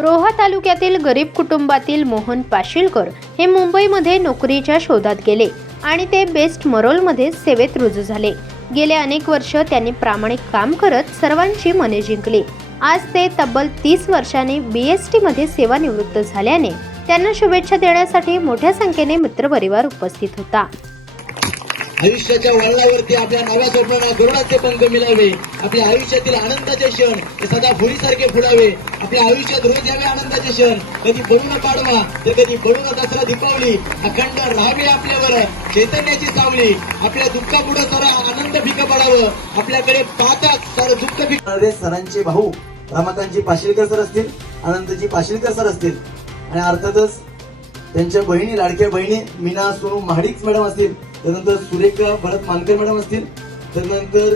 रोहा तालुक्यातील गरीब कुटुंबातील मोहन पाशिलकर हे मुंबईमध्ये नोकरीच्या शोधात गेले आणि ते बेस्ट मरोलमध्ये सेवेत रुजू झाले. गेले अनेक वर्ष त्यांनी प्रामाणिक काम करत सर्वांची मने जिंकली. आज ते तब्बल तीस वर्षांनी बी एस टीमध्ये सेवानिवृत्त झाल्याने त्यांना शुभेच्छा देण्यासाठी मोठ्या संख्येने मित्रपरिवार उपस्थित होता. आयुष्याच्या वळणावरती आपल्या नव्या स्वप्नांना गरुडाचे पंख मिळावे. आपल्या आयुष्यातील आनंदाचे क्षण हे सदा फुलीसारखे फुडावे आपल्या आयुष्यात रोज यावे आनंदाचे क्षण. कधी पडून पाडवा तर कधी पडून दसरा दीपावली अखंड राहावे आपल्यावर. चैतन्याची सावली आपल्या दुःखापुढे सारा आनंद फिकं पडावं. आपल्याकडे पाहताच सारं दुःख फिक सरांचे भाऊ रमाकांतजी पाशिलकर सर असतील आनंदजी पाशिलकर सर असतील. आणि अर्थातच त्यांच्या बहिणी लाडक्या बहिणी मीना सोनू महाडिक मॅडम असतील. त्यानंतर सुरेखा भरत मानकर मॅडम असतील. त्यानंतर